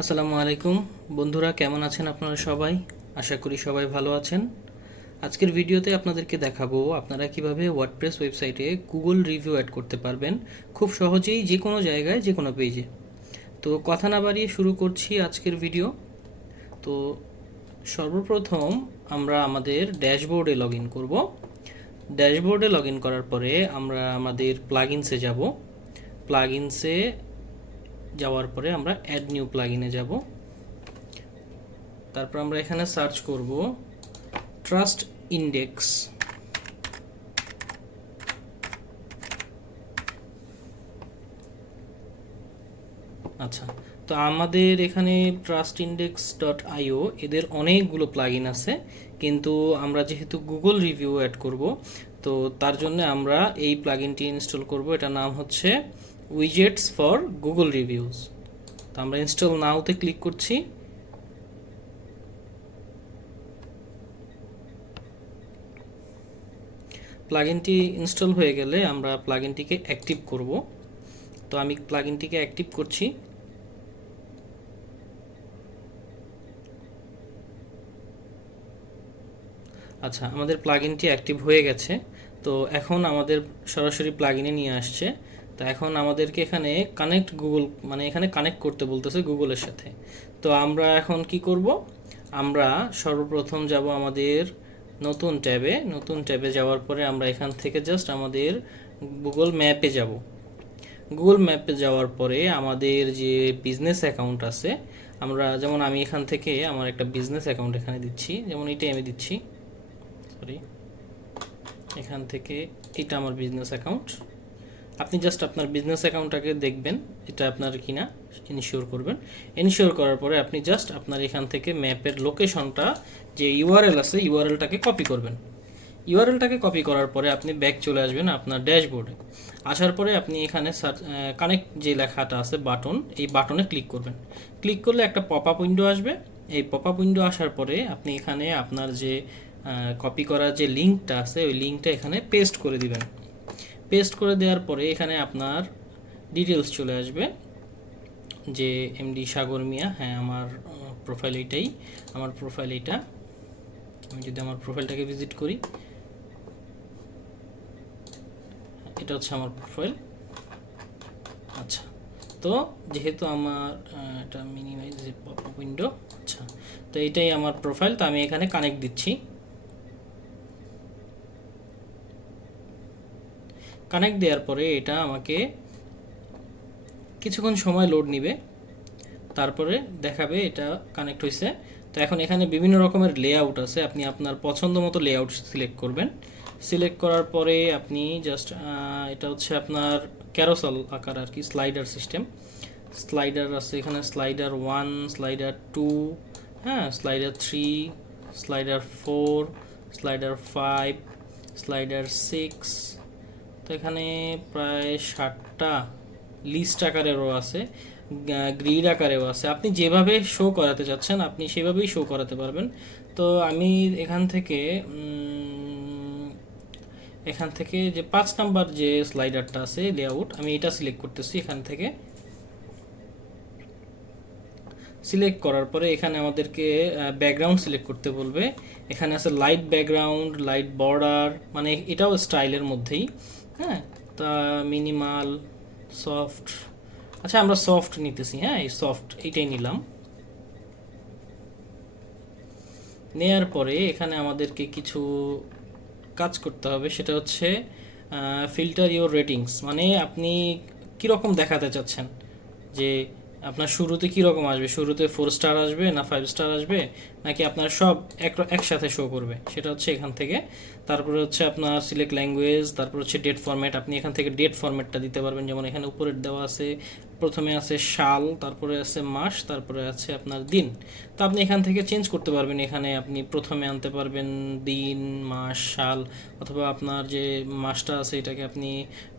আসসালামু আলাইকুম বন্ধুরা, কেমন আছেন আপনারা সবাই? আশা করি সবাই ভালো আছেন। আজকের ভিডিওতে আপনাদেরকে দেখাবো আপনারা কিভাবে ওয়ার্ডপ্রেস ওয়েবসাইটে গুগল রিভিউ অ্যাড করতে পারবেন খুব সহজেই, যে কোনো জায়গায়, যে কোনো পেজে। তো কথা না বাড়িয়ে শুরু করছি আজকের ভিডিও। তো সর্বপ্রথম আমরা আমাদের ড্যাশবোর্ডে লগ ইন করবো। ড্যাশবোর্ডে লগ ইন করার পরে আমরা আমাদের প্লাগইনসে যাব। প্লাগইনসে যাওয়ার পরে আমরা অ্যাড নিউ প্লাগইনে যাব। তারপর আমরা এখানে সার্চ করব ট্রাস্ট ইন্ডেক্স। আচ্ছা, তো আমাদের এখানে trustindex.io এদের অনেকগুলো প্লাগইন আছে, কিন্তু আমরা যেহেতু গুগল রিভিউ অ্যাড করব, তো তার জন্য আমরা এই প্লাগইনটি ইনস্টল করব। এটার নাম হচ্ছে উইজেটস ফর গুগল রিভিউজ। তো আমরা ইনস্টল নাওতে ক্লিক করছি। প্লাগইনটি ইনস্টল হয়ে গেলে আমরা প্লাগইনটিকে অ্যাক্টিভ করব। তো আমি প্লাগইনটিকে অ্যাক্টিভ করছি। আচ্ছা, আমাদের প্লাগইনটি অ্যাক্টিভ হয়ে গেছে। তো এখন আমাদের সরাসরি প্লাগইনে নিয়ে আসছে। তো এখন আমাদেরকে এখানে কানেক্ট গুগল, মানে এখানে কানেক্ট করতে বলতেছে গুগলের সাথে। তো আমরা এখন কি করব? আমরা সর্বপ্রথম যাব আমাদের নতুন ট্যাবে। নতুন ট্যাবে যাওয়ার পরে আমরা এখান থেকে জাস্ট আমাদের গুগল ম্যাপে যাব। গুগল ম্যাপে যাওয়ার পরে আমাদের যে বিজনেস অ্যাকাউন্ট আছে, আমরা যেমন আমি এখান থেকে আমার একটা বিজনেস অ্যাকাউন্ট এখানে দিচ্ছি, যেমন এটাই আমি দিচ্ছি। সরি, এখান থেকে এটা আমার বিজনেস অ্যাকাউন্ট। আপনি জাস্ট আপনার বিজনেস অ্যাকাউন্টটাকে দেখবেন এটা আপনার কিনা, ইনশিওর করবেন। ইনশিওর করার পরে আপনি জাস্ট আপনার এখান থেকে ম্যাপের লোকেশনটা, যে ইউআরএল আছে, ইউআরএলটাকে কপি করবেন। ইউআরএলটাকে কপি করার পরে আপনি ব্যাক চলে আসবেন আপনার ড্যাশবোর্ডে। আসার পরে আপনি এখানে কানেক্ট যে লেখাটা আছে বাটন, এই বাটনে ক্লিক করবেন। ক্লিক করলে একটা পপ আপ উইন্ডো আসবে। এই পপ আপ উইন্ডো আসার পরে আপনি এখানে আপনার যে কপি করা যে লিঙ্কটা আছে, ওই লিঙ্কটা এখানে পেস্ট করে দিবেন। পেস্ট করে দেওয়ার পরে এখানে আপনার ডিটেলস চলে আসবে, যে এমডি সাগর মিয়া। হ্যাঁ, আমার প্রোফাইল এইটাই, আমার প্রোফাইল এইটা। আমি যদি আমার প্রোফাইলটাকে ভিজিট করি, এটা হচ্ছে আমার প্রোফাইল। আচ্ছা, তো যেহেতু আমার এটা মিনিমাইজ পপ আপ উইন্ডো, আচ্ছা, তো এইটাই আমার প্রোফাইল। তো আমি এখানে কানেক্ট দিচ্ছি। কানেক্ট দেওয়ার পরে এটা আমাকে কিছুক্ষণ সময় লোড নিবে, তারপরে দেখাবে এটা কানেক্ট হয়েছে। তো এখন এখানে বিভিন্ন রকমের লেআউট আছে, আপনি আপনার পছন্দ মতো লেআউট সিলেক্ট করবেন। সিলেক্ট করার পরে আপনি জাস্ট এটা হচ্ছে আপনার ক্যারোসেল আকার আর কি, স্লাইডার সিস্টেম। স্লাইডার আছে এখানে, স্লাইডার 1, স্লাইডার 2, হ্যাঁ, স্লাইডার 3, স্লাইডার 4, স্লাইডার 5, স্লাইডার 6। তো এখানে প্রায় 60টা লিস্ট আকারেরও আছে, গ্রিড আকারেও আছে। আপনি যেভাবে শো করাতে চাচ্ছেন আপনি সেভাবেই শো করাতে পারবেন। তো আমি এখান থেকে যে 5 নাম্বার যে স্লাইডারটা আছে লেআউট, আমি এটা সিলেক্ট করতেছি। এখান থেকে সিলেক্ট করার পরে এখানে আমাদেরকে ব্যাকগ্রাউন্ড সিলেক্ট করতে বলবে। এখানে আছে লাইট ব্যাকগ্রাউন্ড, লাইট বর্ডার, মানে এটাও স্টাইলের মধ্যেই। হ্যাঁ, তা মিনিমাল, সফট। আচ্ছা, আমরা সফট নিতেছি। হ্যাঁ, এই সফট এইটাই নিলাম। নেয়ার পরে এখানে আমাদেরকে কিছু কাজ করতে হবে, সেটা হচ্ছে ফিল্টার ইওর রেটিংস। মানে আপনি কীরকম দেখাতে চাচ্ছেন, যে আপনার শুরুতে কীরকম আসবে, শুরুতে 4 স্টার আসবে না 5 স্টার আসবে, নাকি আপনার সব একসাথে শো করবে, সেটা হচ্ছে এখান থেকে। তারপরে হচ্ছে আপনার সিলেক্ট ল্যাঙ্গুয়েজ, তারপর হচ্ছে ডেট ফরম্যাট। আপনি এখান থেকে ডেট ফরম্যাটটা দিতে পারবেন, যেমন এখানে উপরে দেওয়া আছে, প্রথমে আছে সাল, তারপরে আছে মাস, তারপরে আছে আপনার দিন। তো আপনি এখান থেকে চেঞ্জ করতে পারবেন। এখানে আপনি প্রথমে আনতে পারবেন দিন, মাস, সাল, অথবা আপনার যে মাসটা আছে এটাকে আপনি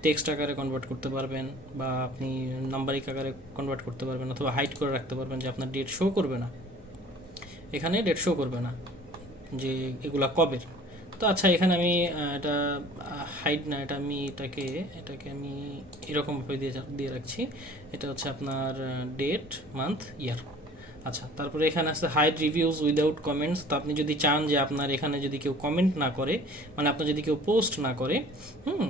টেক্সট আকারে কনভার্ট করতে পারবেন, বা আপনি নাম্বারিক আকারে কনভার্ট করতে পারবেন, অথবা হাইড করে রাখতে পারবেন যে আপনার ডেট শো করবে না, এখানে ডেট শো করবে না যে এগুলা কবের। তো আচ্ছা, এখানে আমি এটা হাইড না, এটা আমি এটাকে আমি এরকমভাবে দিয়ে রাখছি। এটা হচ্ছে আপনার ডেট, মান্থ, ইয়ার। আচ্ছা, তারপরে এখানে আছে হাইড রিভিউজ উইদাউট কমেন্টস। তো আপনি যদি চান যে আপনার এখানে যদি কেউ কমেন্ট না করে, মানে আপনার যদি কেউ পোস্ট না করে, হুম,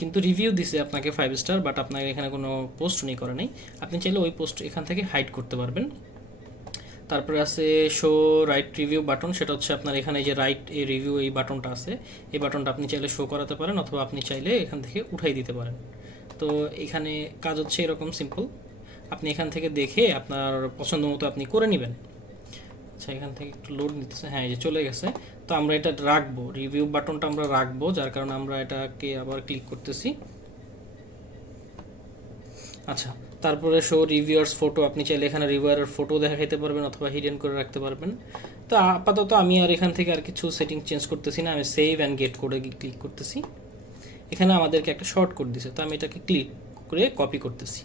কিন্তু রিভিউ দিছে আপনাকে 5 স্টার, বাট আপনার এখানে কোনো পোস্ট উনি করে নাই, আপনি চাইলে ওই পোস্ট এখান থেকে হাইড করতে পারবেন। তারপরে আছে শো রাইট রিভিউ বাটন, সেটা হচ্ছে আপনার এখানে যে রাইট এই রিভিউ এই বাটনটা আছে, এই বাটনটা আপনি চাইলে শো করাতে পারেন, অথবা আপনি চাইলে এখান থেকে উঠাই দিতে পারেন। তো এখানে কাজ হচ্ছে এরকম সিম্পল, আপনি এখান থেকে দেখে আপনার পছন্দ মতো আপনি করে নেবেন। আচ্ছা, এখান থেকে একটু লোড নিতেছে, হ্যাঁ এই যে চলে গেছে। তো আমরা এটা রাখবো, রিভিউ বাটনটা আমরা রাখবো, যার কারণে আমরা এটাকে আবার ক্লিক করতেছি। আচ্ছা, তারপরে শো রিভিউয়ার্স ফটো, আপনি চাইলে এখানে রিভিউয়ারের ফটো দেখাইতে পারবেন অথবা হিডেন করে রাখতে পারবেন। তো আপাতত আমি আর এখান থেকে আর কিছু সেটিং চেঞ্জ করতেছি না, আমি সেভ অ্যান্ড গেট করে ক্লিক করতেছি। এখানে আমাদেরকে একটা শর্ট কোড দিছে, তো আমি এটাকে ক্লিক করে কপি করতেছি।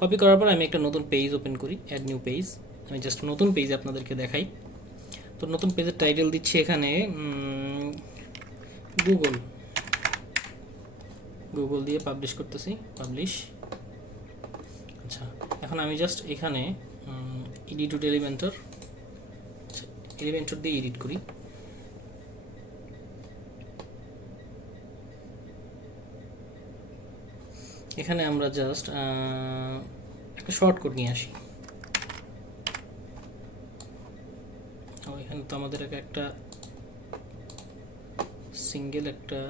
কপি করার পর আমি একটা নতুন পেজ ওপেন করি, অ্যাড নিউ পেজ। আমি জাস্ট নতুন পেজ আপনাদেরকে দেখাই। তো নতুন পেজের টাইটেল দিচ্ছি এখানে গুগল, গুগল দিয়ে পাবলিশ করতেছি, পাবলিশ। আচ্ছা, এখন আমি জাস্ট এখানে এডিট টু এলিমেন্টর, এলিমেন্টর দিয়ে এডিট করি। এখানে আমরা জাস্ট একটা শর্ট কোড নিয়ে আসি। এখানে তো আমাদের একটা সিঙ্গেল একটা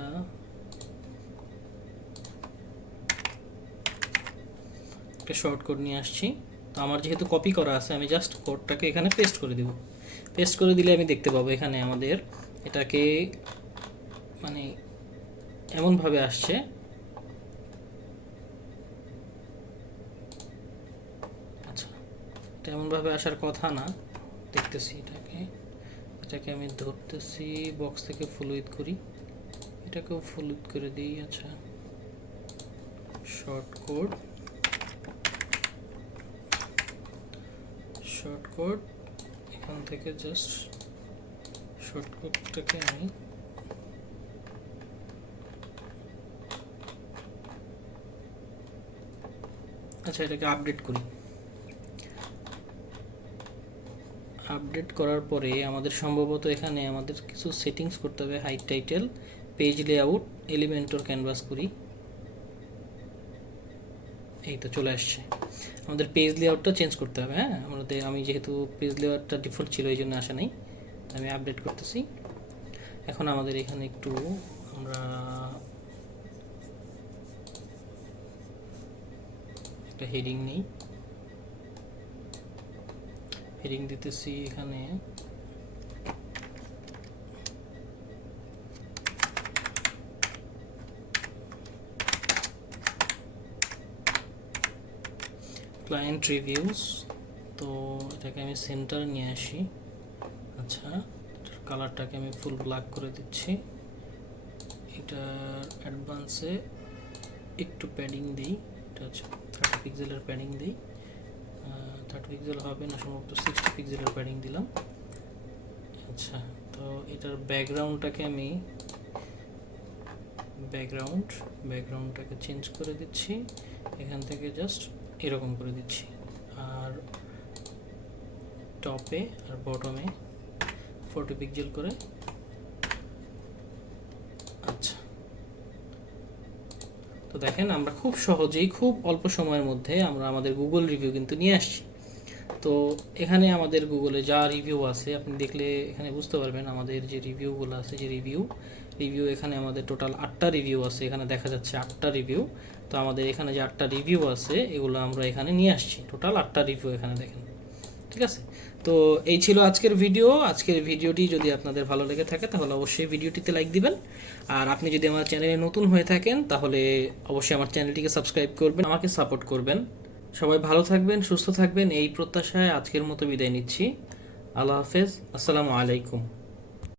শর্ট কোড নিয়ে আসছি। তো আমার যেহেতু কপি করা আছে, আমি জাস্ট কোডটাকে এখানে পেস্ট করে দেব। পেস্ট করে দিলে আমি দেখতে পাবো এখানে আমাদের এটাকে মানে এমনভাবে আসছে, আচ্ছা এটা এমনভাবে আসার কথা না, দেখতেছি এটাকে আমি ধরতেছি, বক্স থেকে ফুল উইথ করি, এটাকেও ফুল উইথ করে দিই। আচ্ছা, শর্ট কোড এখান থেকে জাস্ট শর্ট কোডটাকে আমি আচ্ছা এটাকে আপডেট করি। আপডেট করার পরে আমাদের সম্ভবত এখানে আমাদের কিছু সেটিংস করতে হবে, hide title, page layout, Elementor canvas করি। এই তো চলে আসছে। আমাদের পেজ লেআউটটা চেঞ্জ করতে হবে, হ্যাঁ আমি যেহেতু পেজ লেআউটটা ডিফল্ট ছিল এই জন্য আসা নেই, আমি আপডেট করতেছি। এখন আমাদের এখানে একটু আমরা একটা হেডিং নেই, হেডিং দিতেছি এখানে ক্লায়েন্ট রিভিউস। তো এটাকে আমি সেন্টার নিয়ে আসি। আচ্ছা, কালারটাকে আমি ফুল ব্ল্যাক করে দিচ্ছি। এটার অ্যাডভান্সে একটু প্যাডিং দিই, এটা হচ্ছে 30 পিক্সেলের প্যাডিং দিই, 30 পিক্সেল হবে না সম্ভবত, 60 পিক্সেলের প্যাডিং দিলাম। আচ্ছা, তো এটার ব্যাকগ্রাউন্ডটাকে আমি ব্যাকগ্রাউন্ডটাকে চেঞ্জ করে দিচ্ছি, এখান থেকে জাস্ট এরকম করে দিচ্ছি, আর টপে আর বটমে 40 পিক্সেল করে। আচ্ছা, তো দেখেন আমরা খুব সহজেই খুব অল্প সময়ের মধ্যে আমরা আমাদের গুগল রিভিউ কিন্তু নিয়ে আসছি। তো এখানে আমাদের গুগলে যা রিভিউ আছে আপনি দেখলে এখানে বুঝতে পারবেন, আমাদের যে রিভিউগুলো আছে, যে রিভিউ এখানে আমাদের টোটাল 8টা রিভিউ আছে, এখানে দেখা যাচ্ছে 8টা রিভিউ। তো আমাদের এখানে যে 8টা রিভিউ আছে এগুলো আমরা এখানে নিয়ে আসছি, টোটাল 8টা রিভিউ এখানে দেখেন, ঠিক আছে। তো এই ছিল আজকের ভিডিও। আজকের ভিডিওটি যদি আপনাদের ভালো লেগে থাকে তাহলে অবশ্যই ভিডিওটিতে লাইক দিবেন, আর আপনি যদি আমার চ্যানেলে নতুন হয়ে থাকেন তাহলে অবশ্যই আমার চ্যানেলটিকে সাবস্ক্রাইব করবেন, আমাকে সাপোর্ট করবেন। সবাই ভালো থাকবেন, সুস্থ থাকবেন, এই প্রত্যাশায় আজকের মতো বিদায় নিচ্ছি। আল্লাহ হাফেজ, আসসালামু আলাইকুম।